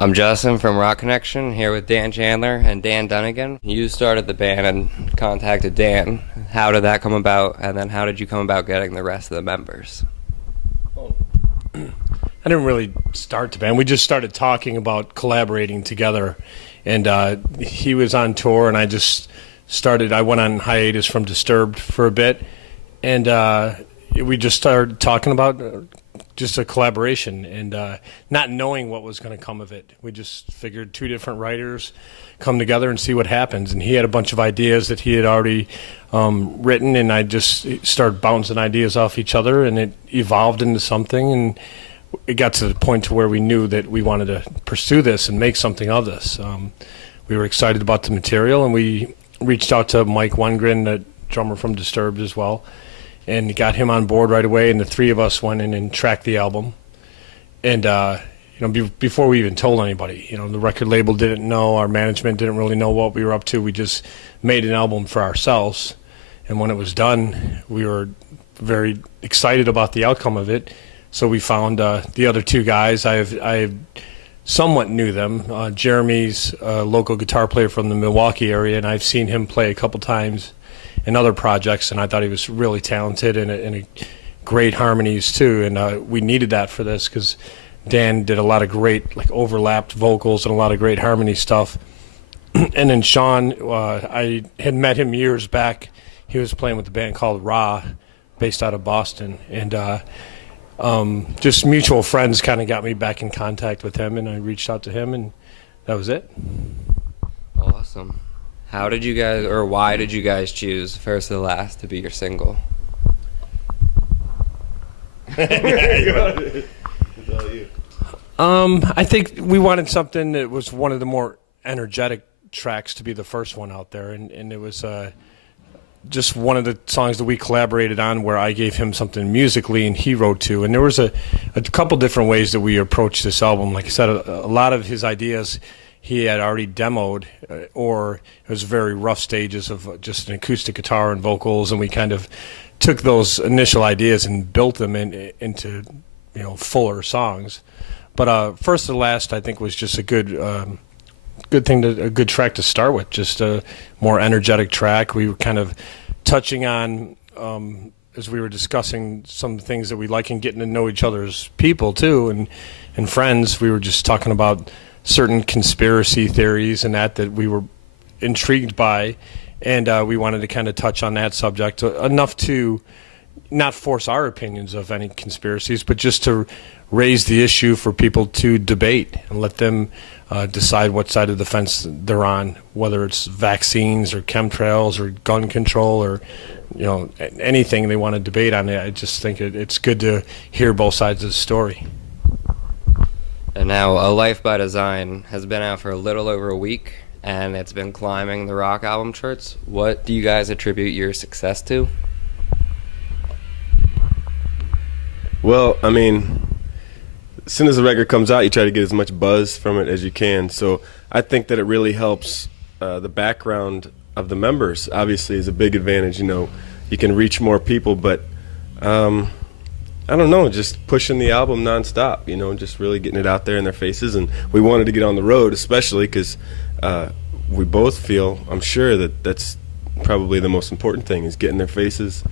I'm Justin from Rokonnection, here with Dan Chandler and Dan Donegan. You started the band and contacted Dan. How did that come about, and then how did you come about getting the rest of the members? I didn't really start the band. We just started talking about collaborating together, and he was on tour, and I went on hiatus from Disturbed for a bit, and we just started talking about just a collaboration, and not knowing what was going to come of it. We just figured two different writers come together and see what happens, and he had a bunch of ideas that he had already written, and I just started bouncing ideas off each other, and it evolved into something, and it got to the point to where we knew that we wanted to pursue this and make something of this. We were excited about the material, and we reached out to Mike Wengren, the drummer from Disturbed as well, and got him on board right away, and the three of us went in and tracked the album. And before we even told anybody, the record label didn't know, our management didn't really know what we were up to. We just made an album for ourselves, and when it was done, we were very excited about the outcome of it. So we found the other two guys. I somewhat knew them. Jeremy's a local guitar player from the Milwaukee area, and I've seen him play a couple times in other projects, and I thought he was really talented and great harmonies too. And we needed that for this because Dan did a lot of great overlapped vocals and a lot of great harmony stuff. And then Sean, I had met him years back. He was playing with a band called Ra, based out of Boston, and just mutual friends kind of got me back in contact with him, and I reached out to him, and that was it. Awesome. How did you guys, or why did you guys choose First to the Last to be your single? I think we wanted something that was one of the more energetic tracks to be the first one out there, and it was just one of the songs that we collaborated on where I gave him something musically and he wrote to. And there was a couple different ways that we approached this album. Like I said, a lot of his ideas he had already demoed, or it was very rough stages of just an acoustic guitar and vocals, and we kind of took those initial ideas and built them into fuller songs. But First to the Last, I think, was just a good track to start with, just a more energetic track. We were kind of touching on, as we were discussing some things that we like and getting to know each other's people too, and friends. We were just talking about certain conspiracy theories and that we were intrigued by, and we wanted to kind of touch on that subject enough to not force our opinions of any conspiracies, but just to raise the issue for people to debate and let them decide what side of the fence they're on, whether it's vaccines or chemtrails or gun control or anything they want to debate on. I just think it's good to hear both sides of the story. And now A Life by Design has been out for a little over a week, and it's been climbing the rock album charts. What do you guys attribute your success to? Well, I mean, as soon as the record comes out, you try to get as much buzz from it as you can. So I think that it really helps the background of the members. Obviously, is a big advantage. You can reach more people, but I don't know, just pushing the album nonstop. Just really getting it out there in their faces. And we wanted to get on the road, especially because we both feel, I'm sure, that that's probably the most important thing, is get in their faces,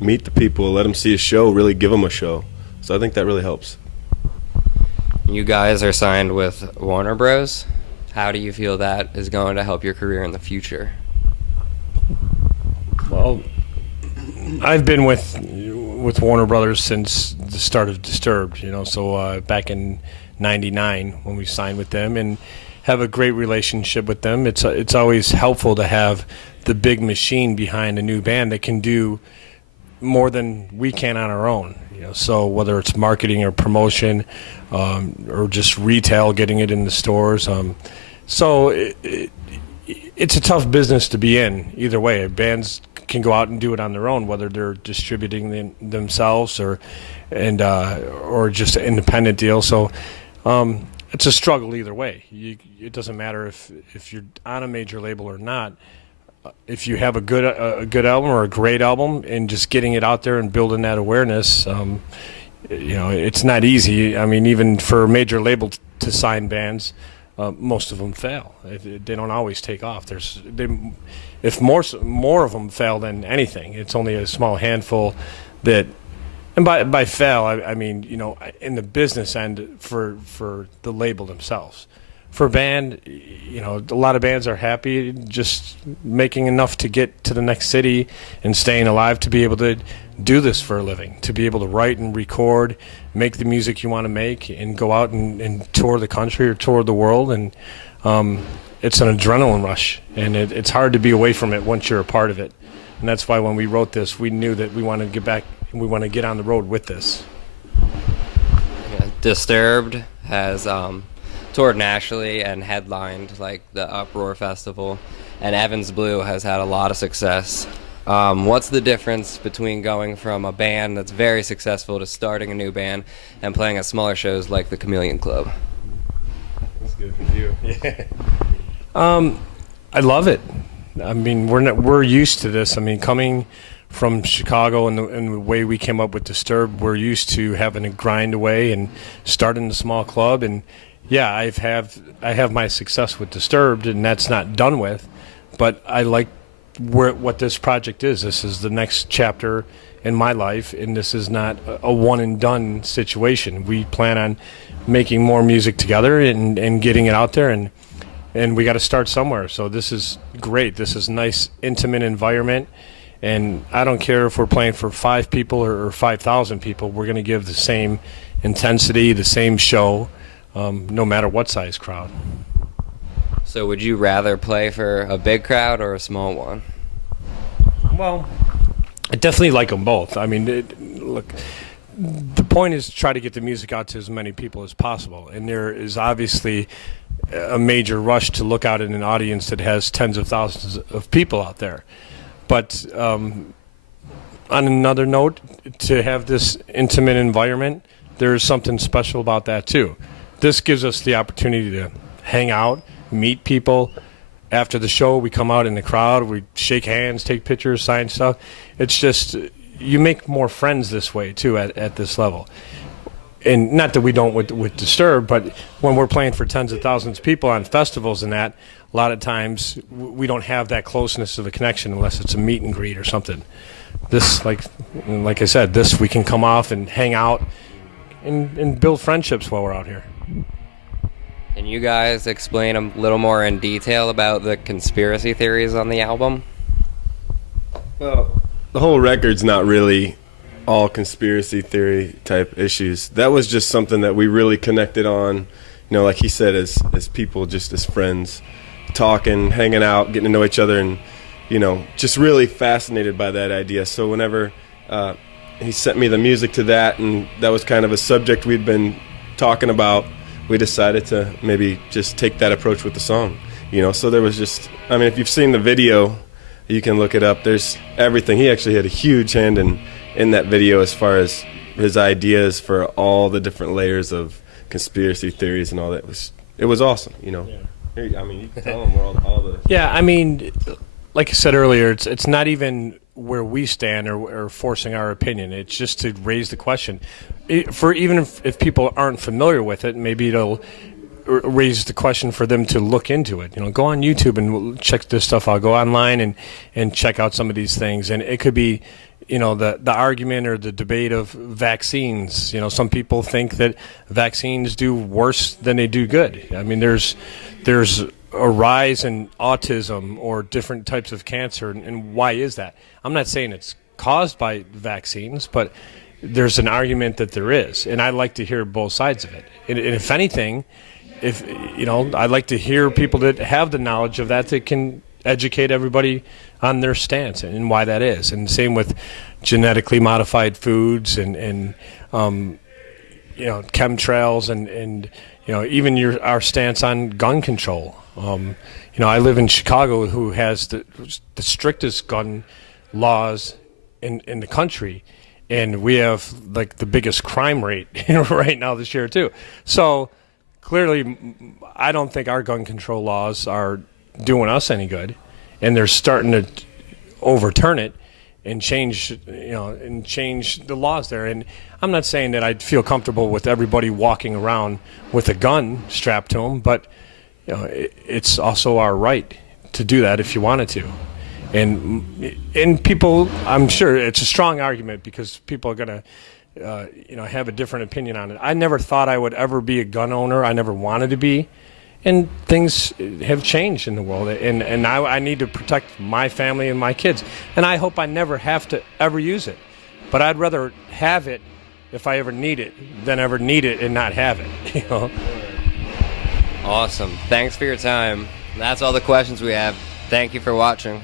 meet the people, let them see a show, really give them a show. So I think that really helps. You guys are signed with Warner Bros. How do you feel that is going to help your career in the future? Well, I've been with Warner Brothers since the start of Disturbed, so back in '99 when we signed with them, and have a great relationship with them. It's always helpful to have the big machine behind a new band that can do more than we can on our own. So whether it's marketing or promotion, or just retail, getting it in the stores. So it's a tough business to be in either way. Bands can go out and do it on their own, whether they're distributing themselves or just an independent deal. So it's a struggle either way. It doesn't matter if you're on a major label or not. If you have a good album or a great album, and just getting it out there and building that awareness, it's not easy. I mean, even for a major label to sign bands, most of them fail. They don't always take off. If more of them fail than anything, it's only a small handful that. And by fail, I mean, in the business end for the label themselves. For a band, a lot of bands are happy just making enough to get to the next city and staying alive to be able to do this for a living, to be able to write and record, make the music you want to make, and go out and tour the country or tour the world. And it's an adrenaline rush, and it's hard to be away from it once you're a part of it. And that's why when we wrote this, we knew that we wanted to get back and we want to get on the road with this. Yeah, Disturbed has toured nationally and headlined like the Uproar Festival, and Evans Blue has had a lot of success. What's the difference between going from a band that's very successful to starting a new band and playing at smaller shows like the Chameleon Club? That's good for you. Yeah. I love it. I mean, we're used to this. I mean, coming from Chicago and the way we came up with Disturbed, we're used to having to grind away and start in a small club. And yeah, I have my success with Disturbed, and that's not done with. But I like what this project is. This is the next chapter in my life, and this is not a one and done situation. We plan on making more music together and getting it out there, and we got to start somewhere. So this is great. This is a nice, intimate environment. And I don't care if we're playing for 5 people or 5,000 people. We're going to give the same intensity, the same show, no matter what size crowd. So would you rather play for a big crowd or a small one? Well, I definitely like them both. I mean, look, the point is to try to get the music out to as many people as possible. And there is obviously a major rush to look out in an audience that has tens of thousands of people out there. But on another note, to have this intimate environment, there is something special about that too. This gives us the opportunity to hang out, meet people. After the show, we come out in the crowd, we shake hands, take pictures, sign stuff. It's just, you make more friends this way too at this level. And not that we don't with Disturbed, but when we're playing for tens of thousands of people on festivals and that, a lot of times we don't have that closeness of a connection unless it's a meet and greet or something. This, like I said, we can come off and hang out and build friendships while we're out here. Can you guys explain a little more in detail about the conspiracy theories on the album? Well, the whole record's not really all conspiracy theory type issues. That was just something that we really connected on, like he said, as people, just as friends, talking, hanging out, getting to know each other, and just really fascinated by that idea. So whenever he sent me the music to that, and that was kind of a subject we'd been talking about, we decided to maybe just take that approach with the song. So there was just, I mean, if you've seen the video, you can look it up. There's everything. He actually had a huge hand in that video as far as his ideas for all the different layers of conspiracy theories and all that. It was awesome, Yeah. I mean, you can tell them where all the... Yeah, I mean, like I said earlier, it's not even where we stand or forcing our opinion. It's just to raise the question. Even if people aren't familiar with it, maybe it'll raise the question for them to look into it. Go on YouTube and check this stuff out. Go online and check out some of these things. And it could be, the argument or the debate of vaccines. Some people think that vaccines do worse than they do good. I mean, there's a rise in autism or different types of cancer, and why is that? I'm not saying it's caused by vaccines, but there's an argument that there is, and I like to hear both sides of it. And if anything, I'd like to hear people that have the knowledge of that can educate everybody on their stance and why that is. And same with genetically modified foods and chemtrails and even our stance on gun control. I live in Chicago, who has the strictest gun laws in the country, and we have like the biggest crime rate right now this year too. So clearly, I don't think our gun control laws are doing us any good, and they're starting to overturn it. and change the laws there. And I'm not saying that I'd feel comfortable with everybody walking around with a gun strapped to them, but it's also our right to do that if you wanted to. And people, I'm sure it's a strong argument because people are going to have a different opinion on it. I never thought I would ever be a gun owner. I never wanted to be. And things have changed in the world, and I need to protect my family and my kids. And I hope I never have to ever use it. But I'd rather have it if I ever need it than ever need it and not have it. Awesome. Thanks for your time. That's all the questions we have. Thank you for watching.